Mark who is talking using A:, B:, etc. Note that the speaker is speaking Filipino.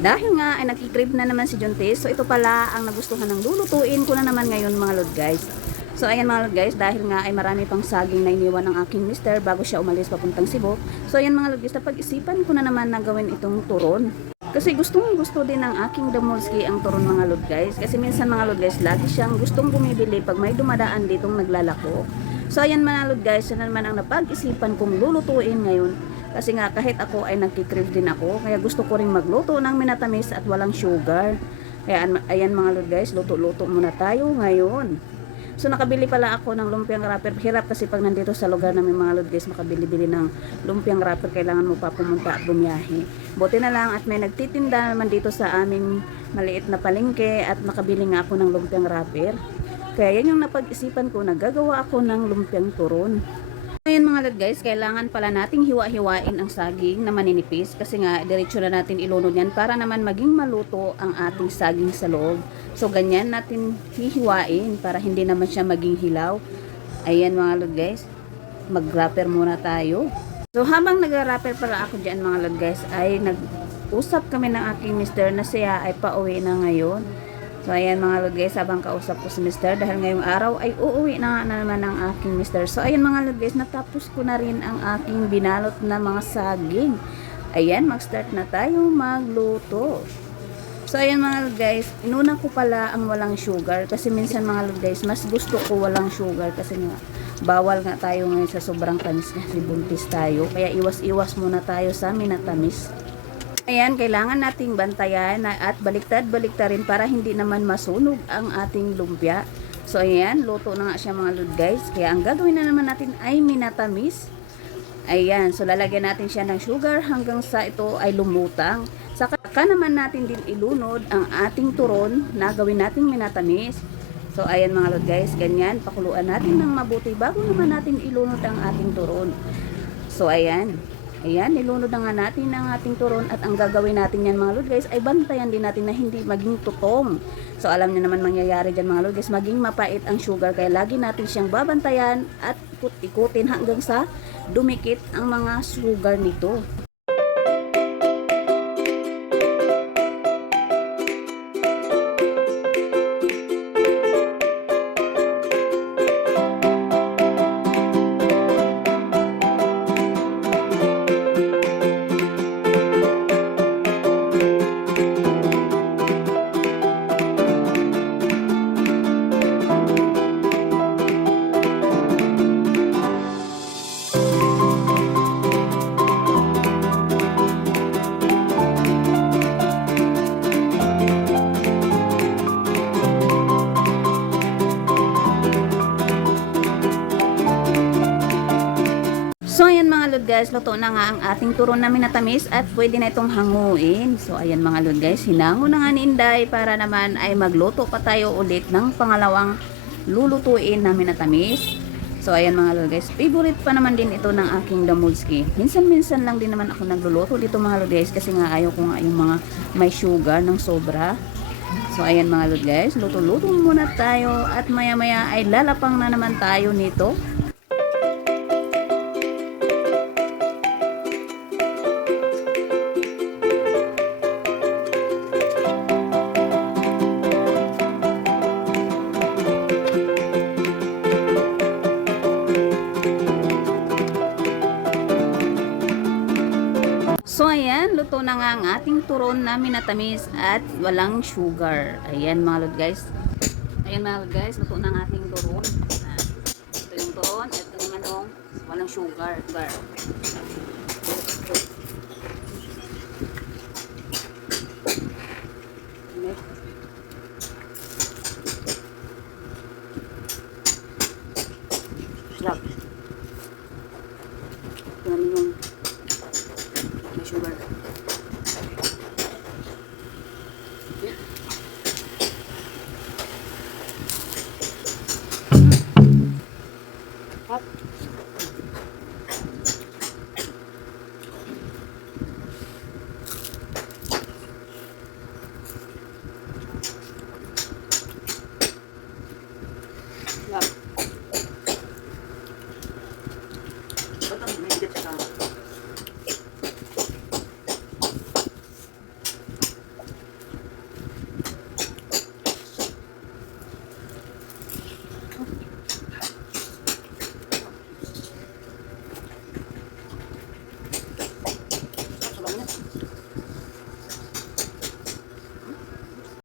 A: Dahil nga ay nagkikrib na naman si Juntis, so ito pala ang nagustuhan ng lulutuin ko na naman ngayon mga lord guys. So ayan mga lord guys, dahil nga ay marami pang saging na iniwan ng aking mister bago siya umalis papuntang Cebu. So ayan mga lord guys, napag-isipan ko na naman na gawin itong turon. Kasi gustong gusto din ng aking Damolski ang turon mga lord guys. Kasi minsan mga lord guys, lagi siyang gustong bumibili pag may dumadaan ditong naglalako. So ayan mga lord guys, yan naman ang napag-isipan kong lulutuin ngayon. Kasi nga kahit ako ay nagkikrave din ako, kaya gusto ko rin magluto ng minatamis at walang sugar. Kaya an- ayan mga lord guys, luto-luto muna tayo ngayon. So nakabili pala ako ng lumpiang wrapper. Hirap kasi pag nandito sa lugar namin mga lord guys, makabili-bili ng lumpiang wrapper. Kailangan mo pa pumunta at bumiyahe. Buti na lang at may nagtitinda naman dito sa aming maliit na palengke at nakabili nga ako ng lumpiang wrapper. Kaya yan yung napag-isipan ko na gagawa ako ng lumpiang turon. Ngayon mga lad guys, kailangan pala nating hiwa-hiwain ang saging na maninipis kasi nga diretso na natin ilunod yan para naman maging maluto ang ating saging sa loob. So ganyan natin hihiwain para hindi naman siya maging hilaw. Ayan mga lad guys, mag-wrapper muna tayo. So habang nag-wrapper pala ako dyan mga lad guys ay nag-usap kami ng aking mister na siya ay pauwi na ngayon. So ayan mga guys, habang kausap ko si Mr. dahil ngayong araw ay uuwi na, nga naman ang aking Mr. So ayan mga guys, natapos ko na rin ang aking binalot na mga saging. Ayan, mag-start na tayo magluto. So ayan mga guys, inuna ko pala ang walang sugar kasi minsan mga guys, mas gusto ko walang sugar kasi nga bawal nga tayo ngayon sa sobrang tamis kasi buntis tayo. Kaya iwas-iwas muna tayo sa minatamis. Ayan, kailangan nating bantayan at baliktad-baliktarin para hindi naman masunog ang ating lumpia. So ayan, luto na nga siya mga lord guys. Kaya ang gagawin na naman natin ay minatamis. Ayan, so lalagyan natin siya ng sugar hanggang sa ito ay lumutang. Saka naman natin din ilunod ang ating turon na gawin nating minatamis. So ayan mga lord guys, ganyan, pakuluan natin ng mabuti bago naman natin ilunod ang ating turon. So ayan, Ayan, nilunod na nga natin ang ating turon at ang gagawin natin yan mga lord guys ay bantayan din natin na hindi maging tutong. So alam niyo naman mangyayari dyan mga lord guys, maging mapait ang sugar kaya lagi natin siyang babantayan at ikut-ikutin hanggang sa dumikit ang mga sugar nito. Lord guys, luto na nga ang ating turon namin na tamis at pwede na itong hanguin. So ayan mga lord guys, hinango na nga ni Inday para naman ay magluto pa tayo ulit ng pangalawang lulutuin namin na tamis. So ayan mga lord guys, favorite pa naman din ito ng aking damulski. Minsan-minsan lang din naman ako nagluluto dito mga lord guys kasi nga ayaw ko nga yung mga may sugar ng sobra. So ayan mga lord guys, luto-luto muna tayo at maya-maya ay lalapang na naman tayo nito. So ayan, luto na nga ang ating turon na tamis at walang sugar. Ayan mga lord guys. Ayan mga lord guys, luto na ang ating turon. Ito yung turon, ito naman yung walang sugar. sugar. şuradan. Hop.